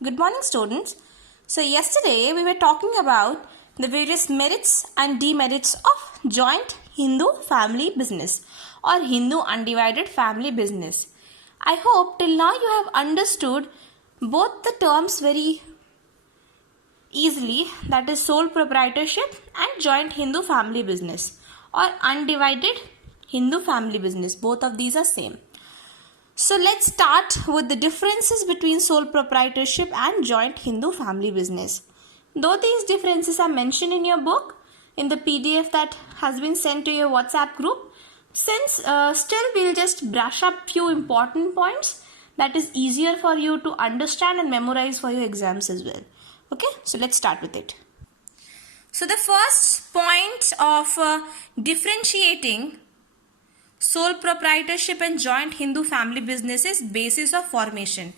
Good morning, students. So, yesterday we were talking about the various merits and demerits of joint Hindu family business or Hindu undivided family business. I hope till now you have understood both the terms very easily, that is sole proprietorship and joint Hindu family business or undivided Hindu family business. Both of these are same. So let's start with the differences between sole proprietorship and joint Hindu family business. Though these differences are mentioned in your book, in the PDF that has been sent to your WhatsApp group, since still we'll just brush up few important points that is easier for you to understand and memorize for your exams as well. Okay, so let's start with it. So the first point of differentiating sole proprietorship and joint Hindu family business is basis of formation.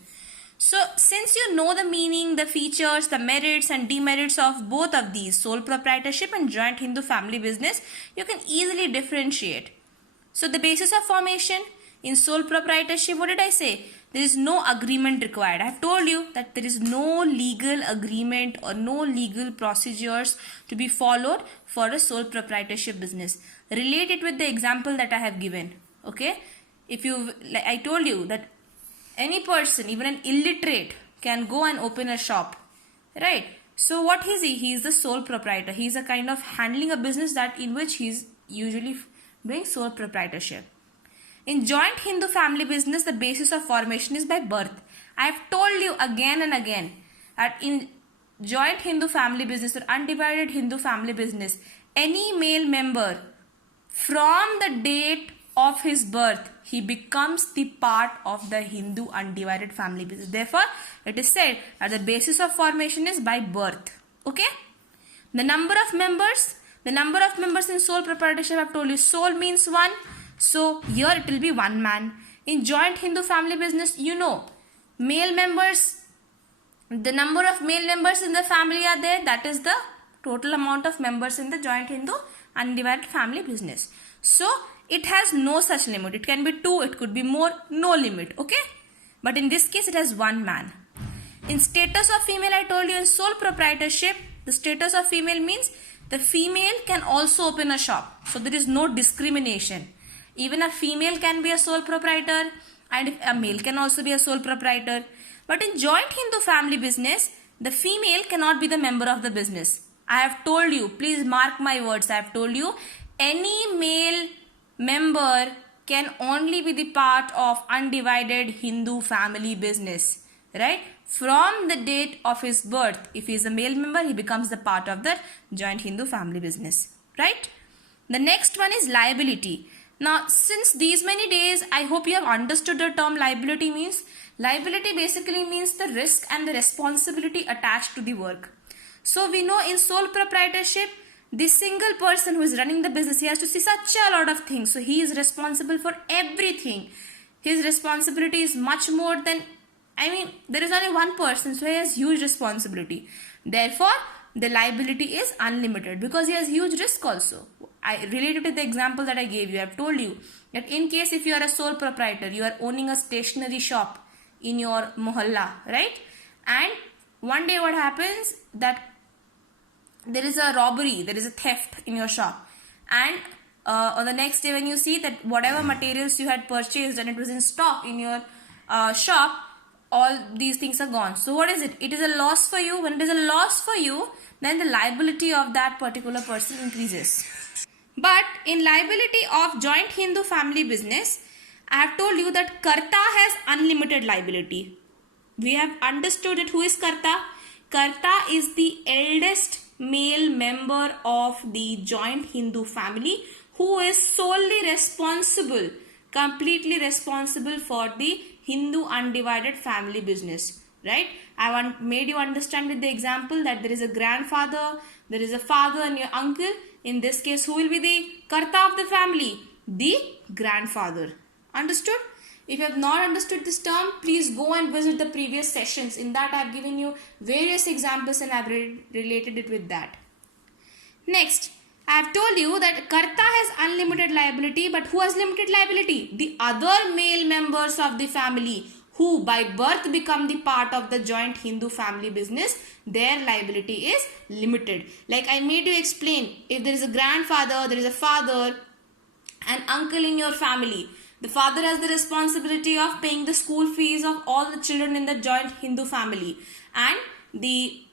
So since you know the meaning, the features, the merits and demerits of both of these, sole proprietorship and joint Hindu family business, you can easily differentiate. So the basis of formation in sole proprietorship, what did I say? There is no agreement required. I have told you that there is no legal agreement or no legal procedures to be followed for a sole proprietorship business. Relate it with the example that I have given. Okay? I told you that any person, even an illiterate, can go and open a shop. Right? So what is he? He is the sole proprietor. He is a kind of handling a business that in which he is usually doing sole proprietorship. In joint Hindu family business, the basis of formation is by birth. I have told you again and again that in joint Hindu family business or undivided Hindu family business, any male member from the date of his birth, he becomes the part of the Hindu undivided family business. Therefore, it is said that the basis of formation is by birth. Okay? The number of members in sole proprietorship, I have told you, sole means one. So here it will be one man. In joint Hindu family business, you know, male members, the number of male members in the family are there. That is the total amount of members in the joint Hindu undivided family business. So it has no such limit. It can be 2, it could be more, no limit. Okay. But in this case, it has one man. In status of female, I told you in sole proprietorship, the status of female means the female can also open a shop. So there is no discrimination. Even a female can be a sole proprietor and a male can also be a sole proprietor. But in joint Hindu family business, the female cannot be the member of the business. I have told you, please mark my words, I have told you, any male member can only be the part of undivided Hindu family business. Right? From the date of his birth, if he is a male member, he becomes the part of the joint Hindu family business. Right? The next one is liability. Now, since these many days, I hope you have understood the term liability means. Liability basically means the risk and the responsibility attached to the work. So, we know in sole proprietorship, the single person who is running the business, he has to see such a lot of things. So, he is responsible for everything. His responsibility is much more than, there is only one person, so he has huge responsibility. Therefore, the liability is unlimited because he has huge risk also. I related to the example that I gave you. I have told you that in case if you are a sole proprietor, you are owning a stationery shop in your mohalla, right? And one day what happens that there is a robbery, there is a theft in your shop. And on the next day when you see that whatever materials you had purchased and it was in stock in your shop, all these things are gone. So what is it? It is a loss for you. When it is a loss for you, then the liability of that particular person increases. But in liability of joint Hindu family business, I have told you that Karta has unlimited liability. We have understood that who is Karta? Karta is the eldest male member of the joint Hindu family who is solely responsible, completely responsible for the Hindu undivided family business. Right? I made you understand with the example that there is a grandfather, there is a father and your uncle. In this case, who will be the Karta of the family? The grandfather. Understood? If you have not understood this term, please go and visit the previous sessions. In that, I have given you various examples and I have related it with that. Next, I have told you that Karta has unlimited liability, but who has limited liability? The other male members of the family who by birth become the part of the joint Hindu family business, their liability is limited. Like I made you explain, if there is a grandfather, there is a father, an uncle in your family, the father has the responsibility of paying the school fees of all the children in the joint Hindu family, and the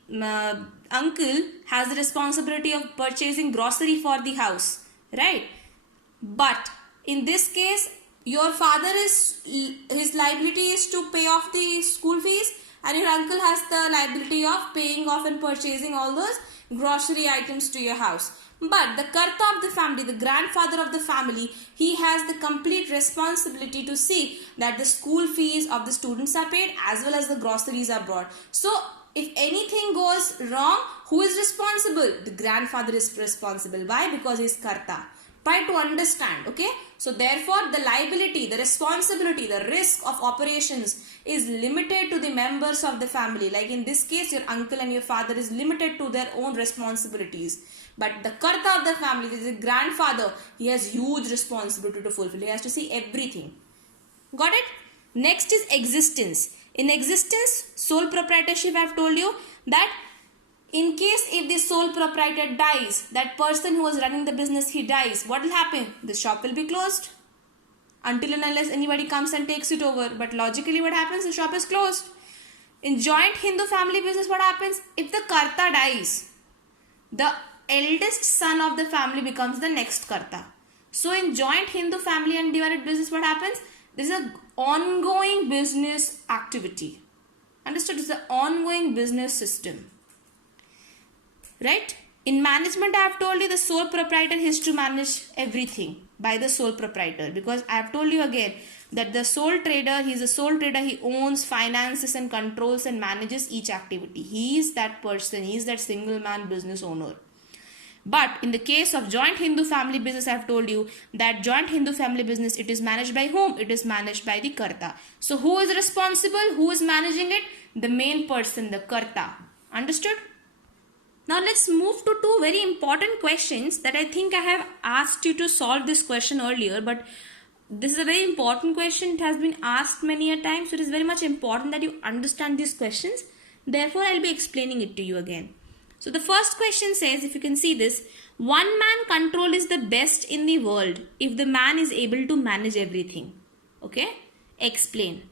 uncle has the responsibility of purchasing grocery for the house, right? But in this case, your father his liability is to pay off the school fees, and your uncle has the liability of paying off and purchasing all those grocery items to your house. But the karta of the family, the grandfather of the family, he has the complete responsibility to see that the school fees of the students are paid as well as the groceries are bought. So if anything goes wrong, who is responsible? The grandfather is responsible. Why? Because he is karta. Try to understand, okay? So therefore, the liability, the responsibility, the risk of operations is limited to the members of the family. Like in this case, your uncle and your father is limited to their own responsibilities. But the karta of the family, this is the grandfather, he has huge responsibility to fulfill. He has to see everything. Got it? Next is existence. In existence, sole proprietorship, I have told you that in case if the sole proprietor dies, that person who was running the business, he dies, what will happen? The shop will be closed until and unless anybody comes and takes it over. But logically what happens? The shop is closed. In joint Hindu family business, what happens? If the karta dies, the eldest son of the family becomes the next karta. So in joint Hindu family and divided business, what happens? There is an ongoing business activity. Understood? It's an ongoing business system. Right? In management, I have told you the sole proprietor is to manage everything by the sole proprietor, because I have told you again that the sole trader, he is a sole trader, he owns, finances and controls and manages each activity. He is that person, he is that single man business owner. But in the case of joint Hindu family business, I have told you that joint Hindu family business, it is managed by whom? It is managed by the karta. So who is responsible? Who is managing it? The main person, the karta. Understood? Now let's move to two very important questions that I think I have asked you to solve this question earlier, but this is a very important question. It has been asked many a time, so it is very much important that you understand these questions. Therefore, I'll be explaining it to you again. So the first question says, if you can see this, one man control is the best in the world if the man is able to manage everything. Okay? Explain.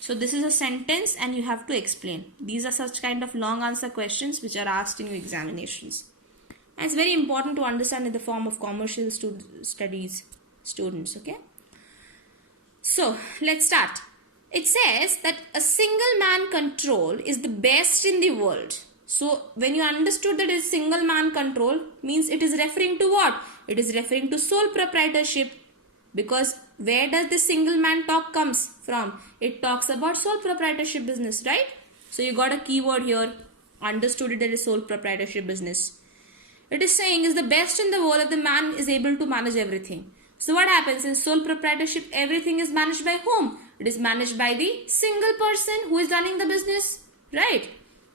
So this is a sentence and you have to explain. These are such kind of long answer questions which are asked in your examinations. And it's very important to understand in the form of commercial studies students. Okay? So let's start. It says that a single man control is the best in the world. So when you understood that it is single man control, means it is referring to what? It is referring to sole proprietorship. Because where does the single man talk comes from? It talks about sole proprietorship business, right? So you got a keyword here. Understood it, that is sole proprietorship business. It is saying is the best in the world if the man is able to manage everything. So what happens in sole proprietorship? Everything is managed by whom? It is managed by the single person who is running the business, right?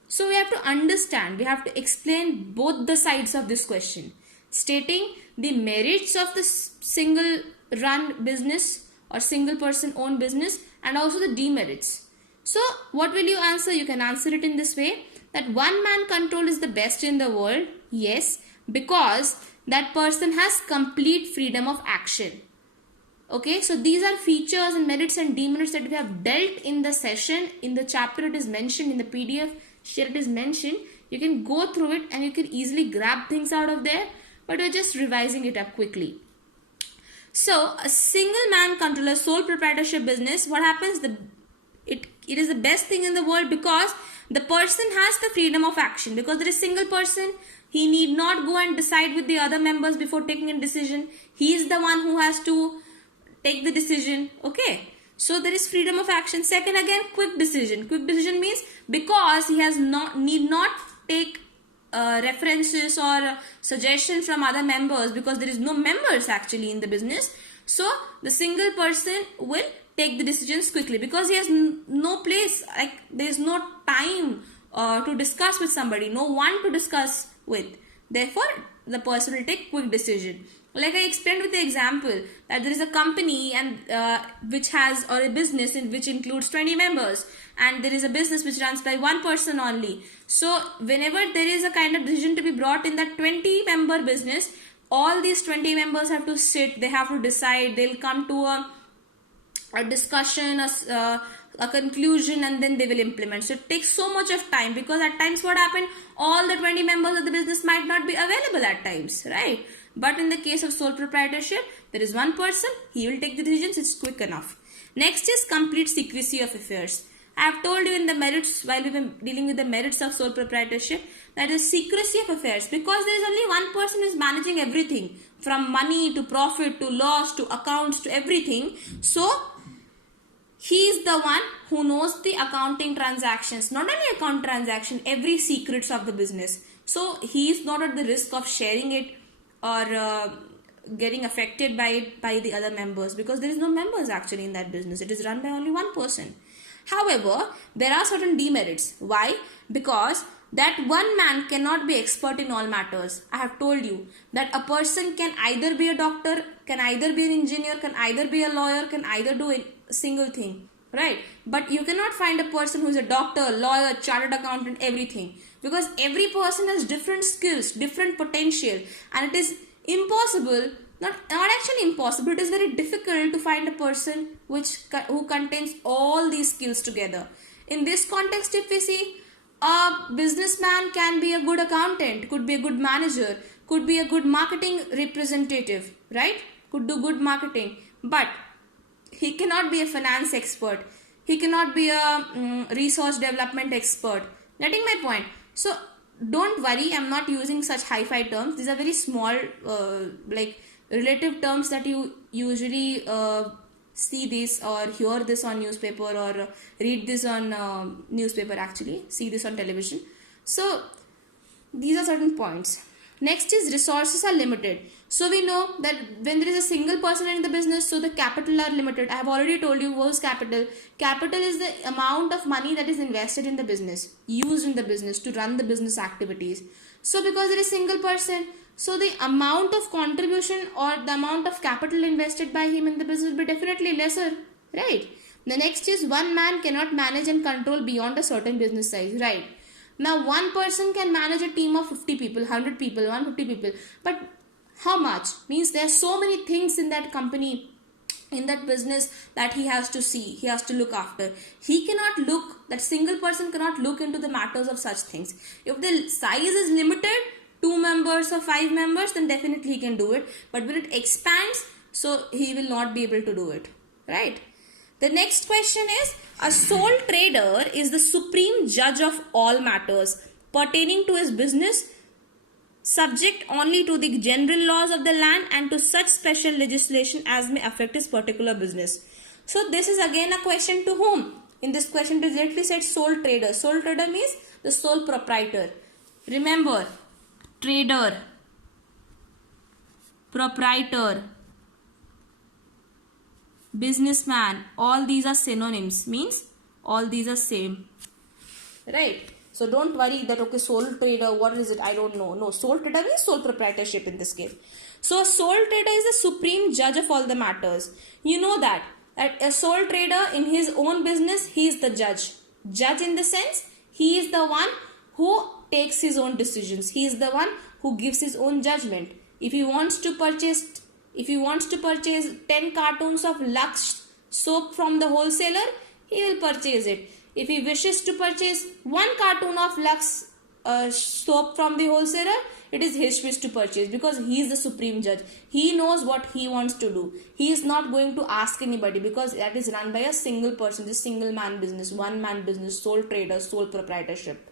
So we have to understand, we have to explain both the sides of this question, stating the merits of the single run business or single person owned business and also the demerits. So what will you answer? You can answer it in this way, that one man control is the best in the world. Yes, because that person has complete freedom of action. Okay, so these are features and merits and demerits that we have dealt in the session. In the chapter it is mentioned, in the PDF here it is mentioned. You can go through it and you can easily grab things out of there, but we're just revising it up quickly. So a single man controller sole proprietorship business, what happens? It is the best thing in the world because the person has the freedom of action. Because there is single person, he need not go and decide with the other members before taking a decision. He is the one who has to take the decision. Okay. So there is freedom of action. Second, again, quick decision. Quick decision means because he has need not take references or suggestions from other members, because there is no members actually in the business. So the single person will take the decisions quickly because he has no place, like there is no time to discuss with somebody, no one to discuss with. Therefore, the person will take quick decision. Like I explained with the example that there is a company and which has, or a business in which includes 20 members, and there is a business which runs by one person only. So whenever there is a kind of decision to be brought in that 20 member business, all these 20 members have to sit, they have to decide, they'll come to a discussion, a conclusion, and then they will implement. So it takes so much of time, because at times what happened, all the 20 members of the business might not be available at times, right? But in the case of sole proprietorship, there is one person, he will take the decisions, it's quick enough. Next is complete secrecy of affairs. I have told you in the merits, while we were dealing with the merits of sole proprietorship, that is secrecy of affairs, because there is only one person who is managing everything, from money to profit to loss to accounts to everything. So he is the one who knows the accounting transactions, not only account transaction, every secrets of the business. So he is not at the risk of sharing it or getting affected by it by the other members, because there is no members actually in that business. It is run by only one person. However, there are certain demerits. Why? Because that one man cannot be expert in all matters. I have told you that a person can either be a doctor, can either be an engineer, can either be a lawyer, can either do a single thing, right? But you cannot find a person who is a doctor, lawyer, chartered accountant, everything, because every person has different skills, different potential, and it is impossible, not actually impossible, it is very difficult to find a person who contains all these skills together. In this context, if we see, a businessman can be a good accountant, could be a good manager, could be a good marketing representative, right? Could do good marketing, but he cannot be a finance expert. He cannot be a resource development expert. Getting my point? So don't worry, I'm not using such hi-fi terms. These are very small, like relative terms that you usually see this or hear this on newspaper, or read this on newspaper, actually see this on television. So these are certain points. Next is resources are limited. So we know that when there is a single person in the business, so the capital are limited. I have already told you what is capital. Capital is the amount of money that is invested in the business, used in the business to run the business activities. So because there is a single person, so the amount of contribution or the amount of capital invested by him in the business will be definitely lesser, right? The next is one man cannot manage and control beyond a certain business size, right? Now one person can manage a team of 50 people, 100 people, 150 people, but how much? Means there are so many things in that company, in that business, that he has to see, he has to look after. He cannot look, that single person cannot look into the matters of such things. If the size is limited, 2 members or 5 members, then definitely he can do it. But when it expands, so he will not be able to do it, right? The next question is, a sole trader is the supreme judge of all matters pertaining to his business, subject only to the general laws of the land and to such special legislation as may affect his particular business. So this is again a question to whom? In this question it is directly said sole trader. Sole trader means the sole proprietor. Remember, trader, proprietor, businessman, all these are synonyms, means all these are same, right? So don't worry that okay, sole trader, what is it, I don't know. No, sole trader means sole proprietorship in this case. So a sole trader is the supreme judge of all the matters. You know that a sole trader in his own business, he is the judge. Judge in the sense, he is the one who takes his own decisions. He is the one who gives his own judgment. If he wants to purchase 10 cartons of Lux soap from the wholesaler, he will purchase it. If he wishes to purchase 1 carton of Lux soap from the wholesaler, it is his wish to purchase, because he is the supreme judge. He knows what he wants to do. He is not going to ask anybody, because that is run by a single person, this single man business, one man business, sole trader, sole proprietorship.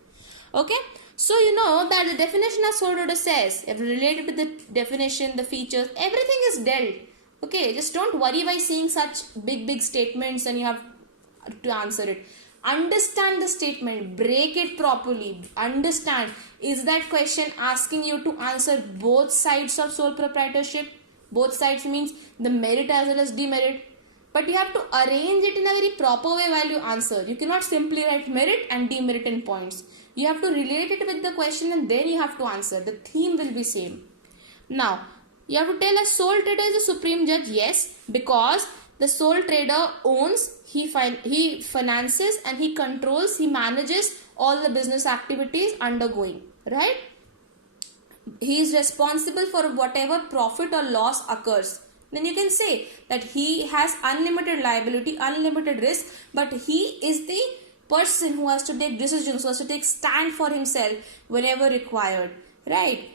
Okay, so you know that the definition of sole trader says, related to the definition, the features, everything is dealt. Okay, just don't worry by seeing such big statements and you have to answer it. Understand the statement, break it properly, understand, is that question asking you to answer both sides of sole proprietorship? Both sides means the merit as well as demerit. But you have to arrange it in a very proper way while you answer. You cannot simply write merit and demerit in points. You have to relate it with the question and then you have to answer. The theme will be same. Now, You have to tell a sole trader is the supreme judge. Yes, because the sole trader owns, he finances and he controls, he manages all the business activities undergoing, right? He is responsible for whatever profit or loss occurs. Then you can say that he has unlimited liability, unlimited risk, but he is the person who has to take decisions, who has to take stand for himself whenever required, right?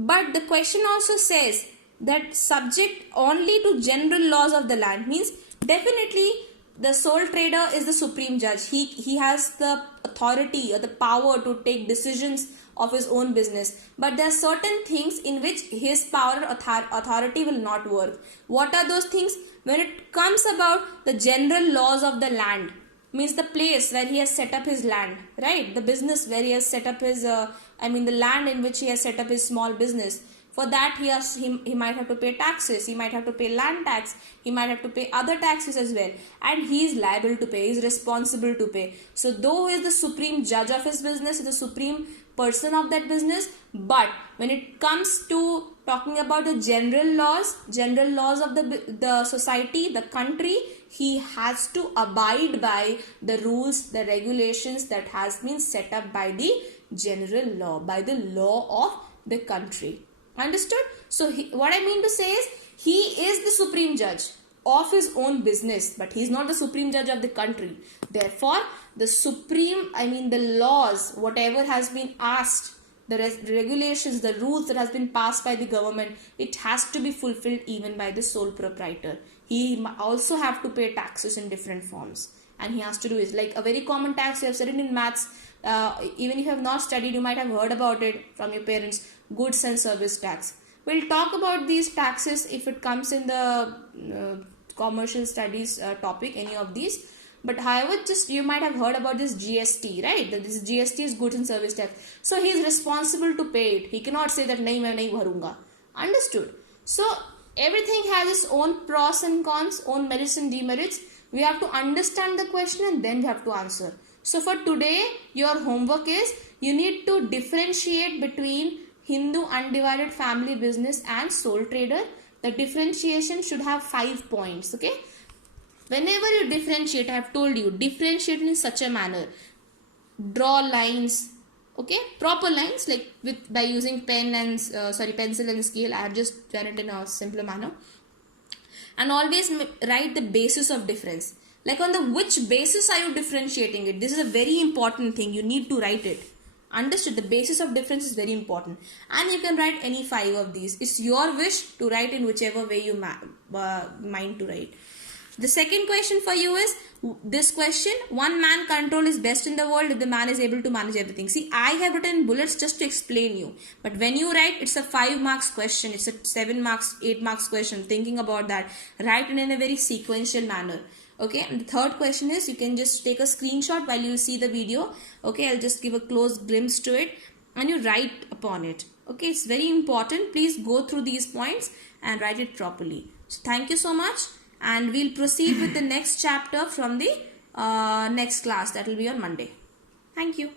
But the question also says that subject only to general laws of the land, means definitely the sole trader is the supreme judge. He has the authority or the power to take decisions of his own business. But there are certain things in which his power or authority will not work. What are those things? When it comes about the general laws of the land, means the place where he has set up his land, right? The business where he has set up his, the land in which he has set up his small business. For that he might have to pay taxes, he might have to pay land tax, he might have to pay other taxes as well, and he is liable to pay, he is responsible to pay. So though he is the supreme judge of his business, the supreme person of that business, but when it comes to talking about the general laws of the society, the country, he has to abide by the rules, the regulations that has been set up by the general law, by the law of the country. Understood? So what I mean to say is, he is the supreme judge of his own business, but he is not the supreme judge of the country. Therefore, the laws, whatever has been asked, the regulations, the rules that has been passed by the government, it has to be fulfilled even by the sole proprietor. He also have to pay taxes in different forms, and he has to do it. Like a very common tax, you have studied in maths, even if you have not studied, you might have heard about it from your parents, goods and service tax. We'll talk about these taxes if it comes in the commercial studies topic, any of these. But however, just you might have heard about this GST, right? That this GST is goods and service tax. So he is responsible to pay it. He cannot say that nahi main nahi bharunga. Understood? So everything has its own pros and cons, own merits and demerits. We have to understand the question and then we have to answer. So for today, your homework is, you need to differentiate between Hindu undivided family business and sole trader. The differentiation should have 5 points. Okay. Whenever you differentiate, I have told you, differentiate in such a manner. Draw lines. Okay. Proper lines, like by using pencil and scale. I have just done it in a simpler manner. And always write the basis of difference. Like on the which basis are you differentiating it? This is a very important thing. You need to write it. Understood? The basis of difference is very important. And you can write any 5 of these. It's your wish to write in whichever way you mind to write. The second question for you is this question: one man control is best in the world if the man is able to manage everything. See, I have written bullets just to explain you. But when you write, it's a 5 marks question. It's a 7 marks, 8 marks question. Thinking about that, write it in a very sequential manner. Okay, and the third question is, you can just take a screenshot while you see the video. Okay, I'll just give a close glimpse to it and you write upon it. Okay, it's very important. Please go through these points and write it properly. So thank you so much, and we'll proceed with the next chapter from the next class. That will be on Monday. Thank you.